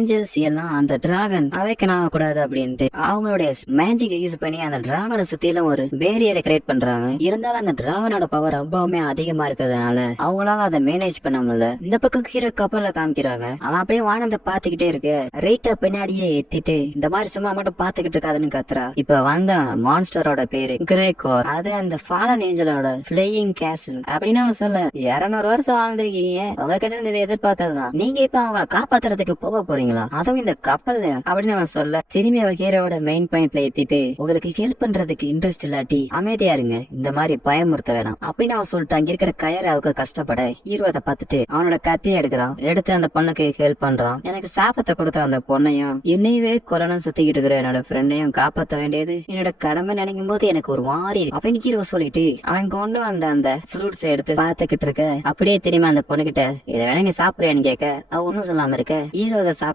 Angeles எல்லாம் அந்த dragon awaken ஆகக்கூடாது அப்படின்ட்டு அவங்களுடைய மேஜிக் யூஸ் பண்ணி அந்த டிராகனை சுத்திலும் ஒரு பேரியரை கிரியேட் பண்றாங்க. இருந்தாலும் அந்த டிராகனோட பவர் ரொம்பவுமே அதிகமா இருக்கிறதுனால அவங்களால அதை மேனேஜ் பண்ண முடியல. இந்த பக்கம் ஹீரோ கப்பல்ல காமிக்கிறாங்க. அவன் அப்படியே வானத்தை பாத்துக்கிட்டே இருக்கு. ரைட்டா பின்னாடியே ஏத்திட்டு இந்த மாதிரி சும்மா மட்டும் பாத்துக்கிட்டு இருக்காதுன்னு கத்துறா. இப்ப வந்த மான்ஸ்டரோட பேரு கிரேக்கோர். அது அந்த ஃபாலன் ஏஞ்சலோட ஃபிளையிங் கேசல் அப்படின்னு அவன் சொல்ல. 200 வருஷம் வாழ்ந்துருக்கீங்க, உங்ககிட்ட இருந்து இதை எதிர்பார்த்ததுதான். நீங்க இப்ப அவங்களை காப்பாத்துறதுக்கு போக போறீங்களா, அதுவும் இந்த கப்பல் அப்படின்னு அவன் சொல்ல. திரும்பி அவ ஹீரோட மெயின் பாயிண்ட்ல ஏத்திட்டு உங்களுக்கு ஹெல்ப் பண்றதுக்கு இன்ட்ரெஸ்ட் இல்லாட்டி அமைதியா இருங்க, இந்த மாதிரி பயமுறுத்த வேணாம் அப்படின்னு அவன் சொல்லிட்டு அங்க இருக்கிற கயராவுக்கு கஷ்டப்பட ஹீரோ அதை பார்த்துட்டு அவனோட கத்தியை எடுக்கிறான். எடுத்து அந்த பொண்ணுக்கு ஹெல்ப் பண்றான். எனக்கு சாபத்தை கொடுத்த அந்த பொண்ணையும் என்னையவே கொல்லணும் சுத்திக்கிட்டு இருக்கிற என்னோட ஃப்ரெண்டையும் காப்பாற்ற வேண்டியது என்னோட கடமை நினைக்கும் போது எனக்கு ஒரு மாதிரி அப்படின்னு ஹீரோ சொல்லிட்டு அவன் கொண்டு வந்த அந்த ஃப்ரூட்ஸ் எடுத்து பார்த்துக்கிட்டு இருக்க. அப்படியே திரும்ப அந்த பொண்ணு கிட்ட இதை வேணா நீ சாப்பிடுறியான்னு கேட்க அவ ஒன்னும் சொல்லாம இருக்க. ஹீரோ அதை சாப்பிட்டுறான்.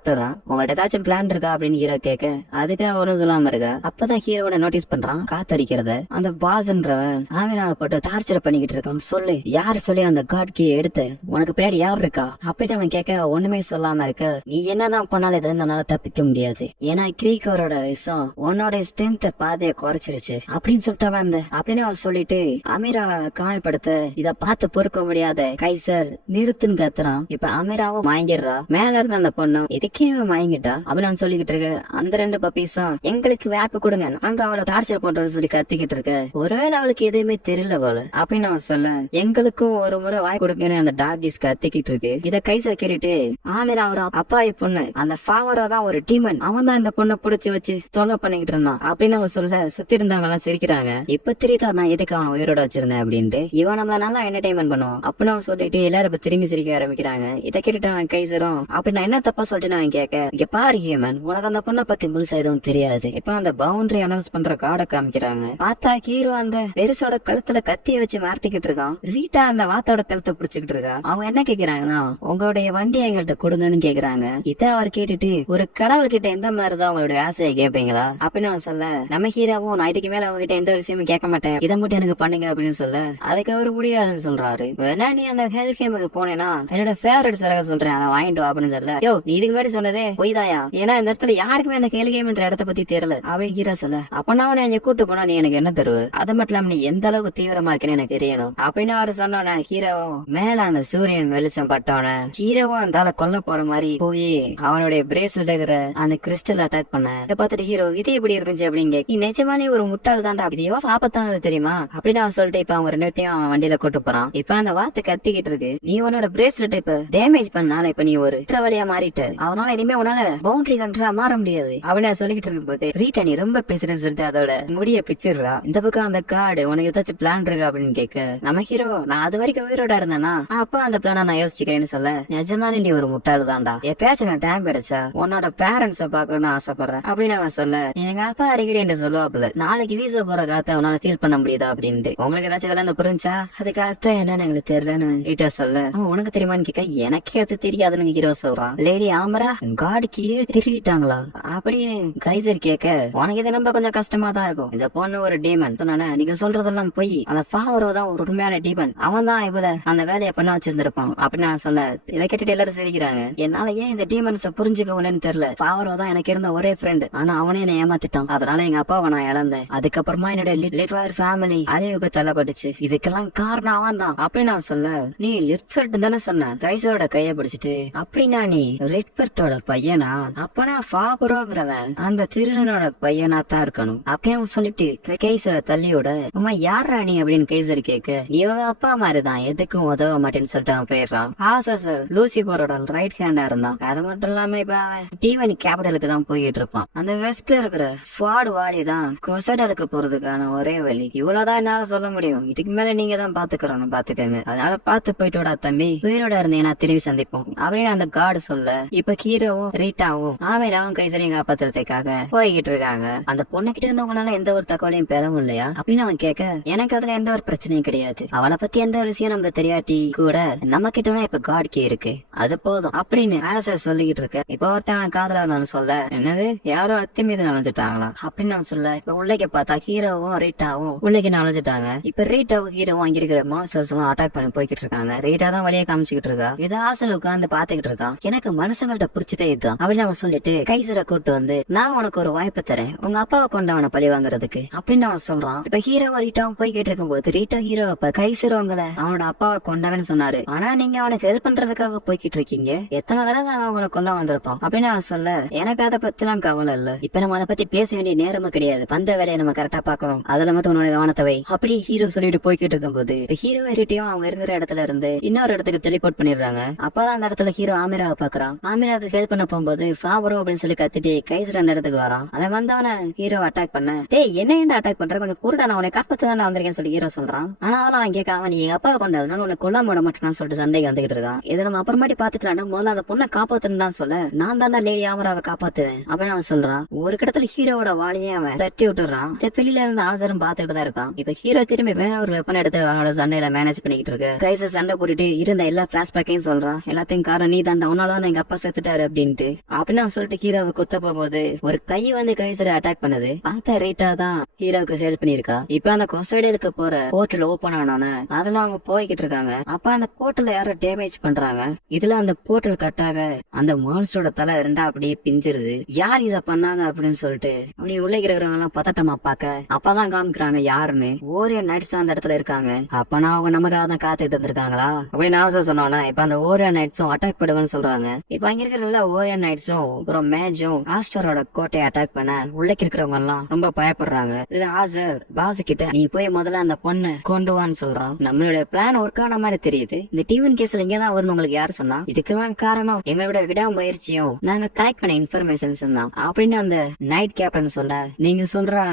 உங்கள்ட்ட ஏதாச்சும் பிளான் இருக்கா அப்படின்னு ஹீரோ கேட்க அதுக்கு ஒன்னும் சொல்லாம இருக்கா. அப்பதான் ஹீரோட நோட்டீஸ் பண்றான் காத்தடிக்கிறத. அந்த பாஸ்ன்றவன் ஆவினாவை போட்டு டார்ச்சர் பண்ணிக்கிட்டு இருக்கான். சொல்லு, யாரு சொல்லி அந்த காட் கீ எடுத்து உனக்கு பின்னாடி யார் இருக்கா அப்படின்னு அவன் கேட்க ஒண்ணுமே சொல்லாம இருக்க. நீ என்னதான் பண்ணாலும் இதை என்னால தப்பிக்க முடியாது, ஏன்னா கிரீக்கரோட விஷம் உன்னோட ஸ்ட்ரென்த் பாதையை குறைச்சிருச்சு அப்படின்னு சொல்லிட்டு அவன் அப்படின்னு அவன் சொல்லிட்டு அமீராவை காயப்படுத்த இத பார்த்து பொறுக்க முடியாத கைசர் நிறுத்துன்னு கத்துறான். இப்ப அமீராவும் வாங்கிடுறா. மேல இருந்து அந்த பொண்ணும் இதுக்கே வாங்கிட்டா அப்படின்னு நான் சொல்லிக்கிட்டு இருக்க. அந்த 2 பப்பீஸும் எங்களுக்கு வேப்பு கொடுங்க, நாங்க அவளை டார்ச்சர் பண்றோம்னு சொல்லி கத்திக்கிட்டு இருக்க. ஒருவேளை அவளுக்கு எதுவுமே தெரியல போல அப்படின்னு அவன் சொல்ல. எங்களுக்கும் ஒரு முறை வாய் கொடுக்கன்னு அந்த டாகிஸ் கத்திக்கிட்டு இருக்கு. இத கைசர் கேட்டுட்டு ஆமீரா ஒரு அப்பாவி பொண்ணு, அந்த ஃபாவரா தான் ஒரு டீமன், அவன் தான் இந்த பொண்ணை புடிச்சு வச்சு தொல்லை பண்ணிக்கிட்டு இருந்தான் அப்படின்னு அவன் சொல்ல. சுத்தி இருந்தவங்க எல்லாம் சிரிக்கிறாங்க. இப்ப தெரியுதா நான் எதுக்கு அவன் உயிரோட வச்சிருந்தேன் அப்படின்ட்டு. இவன் நம்மள நல்லா என்டர்டைன்மெண்ட் பண்ணுவான் அப்படின்னு அவன் சொல்லிட்டு எல்லாரும் இப்ப திரும்பி சிரிக்க ஆரம்பிக்கிறாங்க. இதை கேட்டுட்டு அவன் கைசரும் அப்படி நான் என்ன தப்பா சொல்லிட்டு அவன் கேட்க, இங்க பாரு ஹியூமன், உனக்கு அந்த பொண்ணை பத்தி முழுசா எதுவும் தெரியாது. இப்ப அந்த பவுண்டரி அனௌன்ஸ் பண்ற கார்டை காமிக்கிறாங்க. பார்த்தா ஹீரோ அந்த பெருசோட கழுத்துல கத்திய வச்சு மாட்டிக்கிட்டு இருக்கான். ரீட்டா அந்த வாத்தோட கழுத்தை பிடிச்சுக்கிட்டு இருக்கான். அவங்க என்ன கேக்குறாங்கன்னா உங்களுடைய வண்டி எங்கள்கிட்ட கொடுங்கன்னு கேக்குறாங்க. இதை அவர் கேட்டுட்டு ஒரு கடவுள் கிட்ட எந்த மாதிரிதான் உங்களுடைய ஆசையை கேட்பீங்களா அப்படின்னு அவன் சொல்ல. நம்ம ஹீரோவும் நான் இதுக்கு மேல அவங்க கிட்ட எந்த விஷயமும் கேட்க மாட்டேன், இதை மட்டும் எனக்கு பண்ணுங்க அப்படின்னு சொல்ல. அதுக்கு அவர் முடியாதுன்னு சொல்றாரு. வேணா நீ அந்த ஹெல்த் கேமுக்கு போனேன்னா என்னோட ஃபேவரட் சரக சொல்றேன், அதை வாங்கிட்டு அப்படின்னு சொல்ல. யோ நீ இதுக்கு முன்னாடி சொன்னதே பொய்தாயா, ஏன்னா இந்த இடத்துல யாருக்குமே அந்த ஹெல்த் கேம்ன்ற இடத்த பத்தி தெரியல அவன் ஹீரோ சொல்ல. அப்ப நான் உன்னை கூட்டு போனா நீ எனக்கு என்ன தருவ, அது மட்டும் இல்லாம நீ எந்த அளவுக்கு தீவிரமா இருக்குன்னு எனக்கு தெரியணும் அப்படின்னு அவர் சொன்னோன்னே ஹீரோவும் மேல அந்த சூரியன் வெளிச்சம் பட்டவன ஹீரோவும் அந்த ஆளை கொல்ல போற மாதிரி போய் அவனுடைய பிரேஸ்லெட் இருக்கிற அந்த கிறிஸ்டல் அட்டாக் பண்ண. இதை பார்த்துட்டு ஹீரோ இது எப்படி இருந்துச்சு அப்படின்னு கேட்க, நீ நிஜமானே ஒரு முட்டாள் தாண்டா, இது எவ்வளவு ஆபத்தானது தெரியுமா அப்படின்னு அவன் சொல்லிட்டு இப்ப அவங்க 2 பேத்தையும் வண்டியில கூட்டு போறான். இப்ப அந்த வார்த்தை கத்திக்கிட்டு இருக்கு, நீ உன்னோட பிரேஸ்லெட் இப்ப டேமேஜ் பண்ணால இப்ப நீ ஒரு குற்றவாளியா மாறிட்ட, அவனால இனிமே உன்னால பவுண்டரி கண்ட்ரா மாற முடியாது அப்படின்னு சொல்லிக்கிட்டு இருக்கும் போது ரீட்டா நீ ரொம்ப பேசுறேன்னு சொல்லிட்டு அதோட முடிய பிச்சிடுறா. இந்த பக்கம் அந்த கார்டு உனக்கு ஏதாச்சும் பிளான் இருக்கா அப்படின்னு கேட்க நம்ம ஹீரோ நான் அது வரைக்கும் உயிரோட இருந்தேன்னா அப்ப அந்த பிளான நான் யோசிச்சுக்கிறேன்னு சொல்ல. நிஜமான நீ ஒரு முட்டாள் தான்டா, எப்பயாச்சும் நான் டைம் கிடைச்சா உன்னோட பேரண்ட்ஸ பாக்கணும்னு ஆசைப்படுறேன் அப்படின்னு அவன் சொல்ல. எங்க அப்பா அடிக்கடி என்று சொல்லுவாப்புல நாளைக்கு வீசா போற காத்த அவனால ஃபீல் பண்ண முடியுதா அப்படின்ட்டு. உங்களுக்கு ஏதாச்சும் இதெல்லாம் புரிஞ்சா அதுக்கு அர்த்தம் என்னன்னு எங்களுக்கு தெரியலன்னு ரீட்டா சொல்ல. உனக்கு தெரியுமான்னு கேட்க எனக்கே அது தெரியாதுன்னு ஹீரோ சொல்றான். லேடி ஆமரா காடுக்கு திருடிட்டாங்களா அப்படின்னு கைசர் கேட்க உனக்கு இதை நம்ப கொஞ்சம் கஷ்டமா தான் இருக்கும், இந்த பொண்ணு ஒரு டீமன் சொன்ன நீங்க சொல்றதெல்லாம் போய், அந்த ஃபாவரோ தான் ஒரு உண்மையான டீமன், அவன் தான் இவள அந்த வேலையை பண்ண வச்சிருந்திருப்பான் அப்படின்னு நான் சொல்ல. இதை கேட்டுட்டு எல்லாரும் சிரிக்கிறாங்க. என்னால ஏன் இந்த டீமன்ஸ புரிஞ்சுக்கலன்னு தெரியல. ஃபாவரோ தான் எனக்கு இருந்த ஒரே ஃப்ரெண்ட், ஆனா அவனே என்ன ஏமாத்திட்டான், அதனால எங்க அப்பாவை நான் இழந்தேன். அதுக்கப்புறமா என்னோட லிட்வர் ஃபேமிலி அழிவுக்கு தள்ளப்பட்டுச்சு, இதுக்கெல்லாம் காரணம் அவன் தான் அப்படின்னு நான் சொல்ல. நீ லிட்வர்ட் தானே சொன்ன கைசரோட கைய பிடிச்சிட்டு, அப்படின்னா நீ லிட்வர்ட்டோட பையனா, அப்பனா ஃபாவரோங்கிறவன் அந்த திருடனோட பையனா தான் இருக்கணும் அப்படின்னு சொல்லிட்டு கைசரை தள்ளியோட அம்மா யாரா நீ அப்படின்னு கைசர் கேட்க, நீ அப்பா மாதிரிதான் எதுக்கும் உதவ மாட்டேன்னு சொல்லிட்டு அவன் போயிடுறான். ஆசா சார் லூசிபரோட ரைட் ஹேண்டா இருந்தான். அது மட்டும் இல்லாம இப்ப அவன் டிவன் கேபிட்டலுக்கு தான் போயிட்டு இருப்பான். அந்த வெஸ்ட்ல இருக்கிற ஸ்வாட் வாலி தான் கொசடலுக்கு போறதுக்கான ஒரே வழி. இவ்வளவுதான் என்னால சொல்ல முடியும், இதுக்கு மேல நீங்க தான் பாத்துக்கிறோம் பாத்துக்கங்க, அதனால பாத்து போயிட்டோட தம்பி, உயிரோட இருந்தேன்னா திரும்பி சந்திப்போம் அப்படின்னு அந்த கார்டு சொல்ல. இப்ப ஹீரோவும் ரீட்டாவும் ஆமீராவும் கைசரையும் காப்பாத்துறதுக்காக போய்கிட்டு இருக்காங்க. அந்த பொண்ணு கிட்ட இருந்தவங்களால எந்த ஒரு தகவலையும் பெற முடியலையா அப்படின்னு அவன் கேட்க, எனக்கு அதுல எந்த ஒரு பிரச்சனையும் கிடையாது, அவளை பத்தி எந்த ஒரு விஷயம் நமக்கு தெரியாட்டி கூட நம்ம கிட்டதான் இப்ப காட் கீ இருக்கு, அது போதும் அப்படின்னு ஆசர் சொல்லிக்கிட்டு இருக்க. இப்ப ஒருத்தன் காதலா இருந்தாலும் சொல்ல, என்னது யாரோ அத்தி மீது நனைஞ்சிட்டாங்களா அப்படின்னு அவன் சொல்ல. இப்ப உள்ளே பார்த்தா ஹீரோவும் ரீட்டாவும் உள்ளே நனைஞ்சிட்டாங்க. இப்ப ரீட்டாவும் ஹீரோவும் அங்க இருக்கிற மான்ஸ்டர்ஸ் எல்லாம் அட்டாக் பண்ணி போய்கிட்டு இருக்காங்க. ரீட்டா தான் வழியை காமிச்சுக்கிட்டு இருக்கா. இதை ஆசல் உட்காந்து பாத்துக்கிட்டு இருக்கான். எனக்கு மனுஷங்கள்ட்ட புடிச்சதே இதுதான் அப்படின்னு அவன் சொல்லிட்டு கைசரை கூட்டு வந்து நான் உனக்கு ஒரு வாய்ப்பு தரேன் உங்க அப்பாவை கொண்டவனை பழி வாங்குறதுக்கு அப்படின்னு அவன் சொல்றான். இப்ப ஹீரோ ரீட்டாவும் போய் கேட்டு இருக்கும் போது ரீட்டா ஹீரோ அப்ப கைசர் உங்களை அவனோட அப்பாவை கொண்டவன்னு சொன்னாரு, ஆனா நீங்க அவனுக்கு ஹெல்ப் பண்றதுக்காக போய்கிட்டு இருக்கீங்க, எத்தனை தடவை அவனை கொல்ல வந்திருப்பான் அப்படின்னு அவன் சொல்ல எனக்கு அதை பத்தி எல்லாம் கவலை இல்ல, இப்ப நம்ம அதை பத்தி பேச வேண்டிய நேரமும் கிடையாது, வந்த வேலையை நம்ம கரெக்டா பாக்கணும், அதுல மட்டும் உன்னோட கவனத்தை வை அப்படி ஹீரோ சொல்லிட்டு போய்கிட்டு இருக்கும் போது ஹீரோ ரீட்டையும் அவங்க இருக்கிற இடத்துல இருந்து இன்னொரு இடத்துக்கு டெலிபோர்ட் பண்ணிடுறாங்க. அப்பதான் அந்த இடத்துல ஹீரோ ஆமிராவை பாக்குறான். ஆமிராவுக்கு ஹெல்ப் பண்ண போகும்போது ஃபாபரோ அப்படின்னு சொல்லி கத்திட்டு கைசர் அந்த இடத்துக்கு வரான். அவன் வந்தவன ஹீரோ அட்டாக் பண்ண டேய் என்ன அட்டாக் பண்ற கொஞ்சம் பொருடா நான் உனக்கு காப்பாத்து தான் வந்திருக்கேன்னு சொல்லி ஹீரோ சொல்றான். ஆனா அதெல்லாம் அவன் கேட்காம நீ எங்க அப்பாவை கொண்டதுனால உனக்கு கொல்லாம விட மாட்டேன்னு சொல்லிட்டு சண்டைக்கு வந்துகிட்டு இருக்கான். இதை நம்ம அப்புறமாட்டி பாத்துக்கலாம், முதல்ல அந்த பொண்ணை காப்பாத்துன்னு தான் சொல்ல நான் தாண்டா லேடி ஆமராவை காப்பாத்துவேன் அப்படின்னு அவன் சொல்றான். ஒரு கிடத்துல ஹீரோவோட வாழையே அவன் தட்டி விட்டுறான். வெளியில இருந்து ஆசரும் பாத்துட்டு தான் இருக்கான். இப்ப ஹீரோ திரும்பி வேற ஒரு வெப்பன் எடுத்து அவனோட சண்டையில மேனேஜ் பண்ணிக்கிட்டு இருக்கு. கைசர் சண்டை போட்டுட்டு இருந்த எல்லா பிளாஷ்பேக்கையும் சொல்றான். எல்லாத்தையும் காரணம் நீ தாண்டா, உன்னாலதான் எங்க அப்பா செத்துட்டாரு அப்படின்ட்டு அப்படின்னு அவன் சொல்லிட்டு ஹீரோவை குத்த போகும்போது ஒரு கை வந்து கைசரை அட்டாக் பண்ணுது. பார்த்தா ரீட்டா தான் ஹீரோவுக்கு ஹெல்ப் பண்ணிருக்கா. இப்ப அந்த கொசைடலுக்கு போற போர்ட்டல் ஓபன் ஆனோன்னு அதுல அவங்க போய்கிட்டு இருக்காங்க. அப்ப அந்த போர்ட்டல யாரோ டேமேஜ் பண்றாங்க. இதுல அந்த போர்ட்டல் கட்டாக அந்த மான்ஸ்டரோட தலை ரெண்டா அப்படியே பிஞ்சிருது. யார் இத பண்ணாங்க அப்படின்னு சொல்லிட்டு அப்படி உள்ள இருக்கிறவங்க எல்லாம் பதட்டமா பாக்க அப்பதான் காமிக்கிறாங்க யாருன்னு. ஓரியன் நைட்ஸ் அந்த இடத்துல இருக்காங்க. அப்பனா அவங்க நமக்காக தான் காத்துக்கிட்டு இருந்திருக்காங்களா அப்படின்னு நான் சொன்னோன்னா இப்ப அந்த ஓரியன் நைட்ஸும் அட்டாக் பண்ணுவேன்னு சொல்றாங்க. இப்ப அங்க இருக்கிற ஓரியன் நைட்ஸும் அப்புறம் மேஜும் ஆஸ்டரோட கோட்டையை அட்டாக் பண்ண உள்ளக்கு இருக்கிறவங்க எல்லாம் ரொம்ப பயப்படுறாங்க. இதுல ஆசர் பாஸ் கிட்ட நீ போய் முதல்ல அந்த பொண்ணு கொண்டு வான்னு சொல்றான். நம்மளுடைய பிளான் ஒர்க் ஆன மாதிரி தெரியுது. இந்த டிவன் கேஸ்ல இங்கதான் வருது உங்களுக்கு யாரு சொன்னா? இதுக்கெல்லாம் காரணம் எங்களோட விடாமுயற்சியும் நாங்க கலெக்ட் பண்ண இன்ஃபர்மேஷன்ஸ் தான் அப்படின்னு அந்த நைட் கேப்டன் சொல்ல நீங்க சொல்ற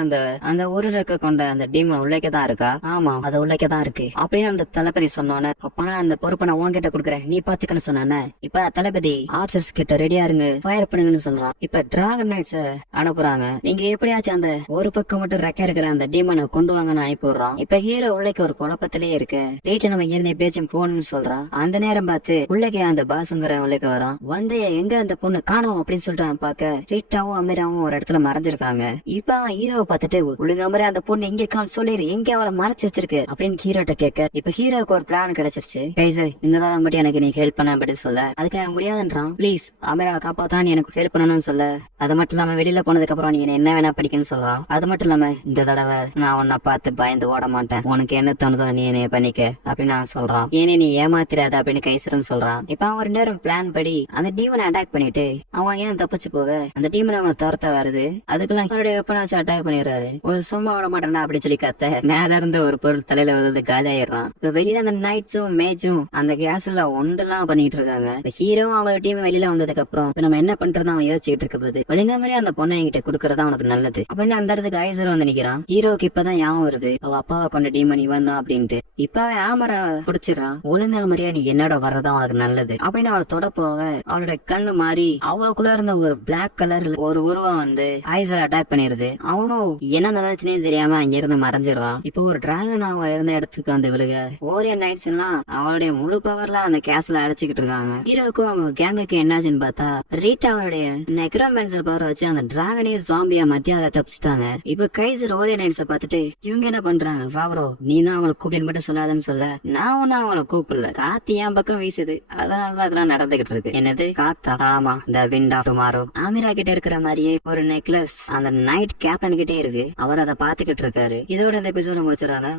அந்த ஒரு ரெக்க கொண்ட அந்த டீமன் உள்ளக்க தான் இருக்கா? ஆமா அது உள்ளக்க தான் இருக்கு அப்படின்னு அந்த தளபதி சொன்னோன்னு அப்பனா அந்த பொறுப்பை நான் உன்கிட்ட கொடுக்குறேன் நீ பாத்துக்கன்னு சொன்ன. இப்ப தளபதி ஆர்ச்சர்ஸ் கிட்ட ரெடியா இருங்க ஃபயர் பண்ணுங்கன்னு சொல்றான். இப்ப டிராகன் நைட்ஸ் அனுப்புறாங்க. நீங்க எப்படியாச்சும் அந்த ஒரு பக்கம் மட்டும் ரெக்க இருக்கிற அந்த டீமனை கொண்டு வாங்கன்னு அனுப்பிடுறான். இப்ப ஹீரோ உள்ளக்க ஒரு குழப்பத்திலேயே இருக்கு. ரீட்டு நம்ம இருந்த பேச்சும் போகணும்னு சொல்றான். அந்த நேரம் பார்த்து உள்ளக்க அந்த பாசுங்கிற உள்ளக்க வரான். வந்து எங்க அந்த பொண்ணு காணோம் அப்படின்னு சொல்லிட்டு பாக்க ரீட்டாவும் அமீராவும் ஒரு இடத்துல மறைஞ்சிருக்காங்க. இப்ப அவன் ஹீரோவை பார்த்துட்டு ஒழுங்கு மாதிரி அந்த பொண்ணு எங்க இருக்கான்னு சொல்லிரு, எங்க அவளை மறைச்சு வச்சிருக்கு அப்படின்னு ஹீரோட்ட கேட்க இப்ப ஹீரோக்கு ஒரு பிளான் கிடைச்சிருச்சு. கைசர் இந்த தான் மட்டும் எனக்கு நீ ஹெல்ப் பண்ண பற்றி சொல்ல அதுக்கு முடியாதுன்றான். பிளீஸ் அமீராவை காப்பாத்தான் எனக்கு ஹெல்ப் பண்ணணும்னு சொல்ல அது மட்டும் இல்லாம வெளியில போனதுக்கு அப்புறம் நீ என்ன வேணா படிக்கன்னு சொல்றான். அது மட்டும் இல்லாம இந்த தடவை நான் உன்னை பார்த்து பயந்து ஓட மாட்டேன், உனக்கு என்ன தோணுதோ நீ என்ன பண்ணிக்க அப்படின்னு நான் சொல்றான். ஏனே நீ ஏமாத்திராத அப்படின்னு கைசரன் சொல்றான். இப்ப அவன் ஒரு நேரம் பிளான் படி அந்த டீமனை அட்டாக் பண்ணிட்டு அவன் ஏன் தப்பிச்சு போக அந்த டீமனை அவங்க துரத்த வருது. அதுக்கெல்லாம் அவருடைய வெப்பனாச்சும் அட்டாக் பண்ணிடுறாரு. ஒரு சும்மா விட மாட்டேன்னா அப்படி சொல்லி கத்த மேல இருந்து ஒரு பொருள் தலையில வந்து காலி ஆயிடுறான். இப்ப வெளியில அந்த நைட்ஸும் மேஜும் அந்த கேஸ்ல ஒன்றெல்லாம் பண்ணிட்டு இருக்காங்க. ஹீரோவும் அவங்க டீம் வெளியில வந்ததுக்கு அப்புறம் நம்ம என்ன பண்றதா அவன் யோசிச்சுட்டு இருக்க போது ஒழுங்கா மாதிரி அந்த பொண்ணை என்கிட்ட குடுக்கறதா உனக்கு நல்லது அப்படின்னு அந்த இடத்துக்கு ஐசர் வந்து நிக்கிறான். ஹீரோக்கு இப்பதான் ஞாபகம் வருது அவ அப்பாவை கொண்ட டீமன் இவன் தான் அப்படின்ட்டு. இப்ப அவன் ஆமரை புடிச்சிடறான். ஒழுங்கா மாதிரியா நீ என்னோட வர்றதா உனக்கு நல்லது அப்படின்னு அவளை தொட போக அவளோட கண்ணு மாறி அவளுக்குள்ள இருந்த ஒரு பிளாக் கலர்ல ஒரு உருவம் வந்து ஐசர் அட்டாக் பண்ணிருது. அவனும் என்ன நடந்துச்சுன்னே தெரியாம அங்க இருந்து மறைஞ்சிடறான். இப்ப ஒரு டிராகன் அவங்க இருந்த இடத்துக்கு வந்து விழுக ஓரியன் நைட்ஸ் எல்லாம் அவளுடைய முழு பவர்ல அந்த கேஸ்ல அடைச்சுக்கிட்டு இருக்காங்க. ஹீரோக்கும் அவங்க கேங்குக்கு என்னாச்சுன்னு பார்த்தா ரீட்டா அவருடைய நெக்ரோமென்சல் பவர் வச்சு அந்த டிராகனே ஜாம்பியா மத்தியால தப்பிச்சிட்டாங்க. இப்ப கைசர் ஓரியன் நைட்ஸ பார்த்துட்டு இவங்க என்ன பண்றாங்க வாவரோ நீ தான் அவங்களை கூப்பிட்டு மட்டும் சொல்லாதன்னு சொல்ல நான் ஒன்னும் அவங்கள கூப்பிடல, காத்து என் பக்கம் வீசுது அதனாலதான் இதெல்லாம் நடந்துகிட்டு இருக்கு. என்னது காத்தா? ஆமா த விண்ட் ஆஃப் டுமாரோ. ஆமிரா கிட்ட இருக்கிற மாதிரியே ஒரு நெக்லஸ் அந்த நைட் கேப்டன் கிட்டே இருக்கு. அவர் அதை பாத்துக்கிட்டு இருக்காரு. இதோட இந்த எபிசோட முடிச்சிடறாங்க.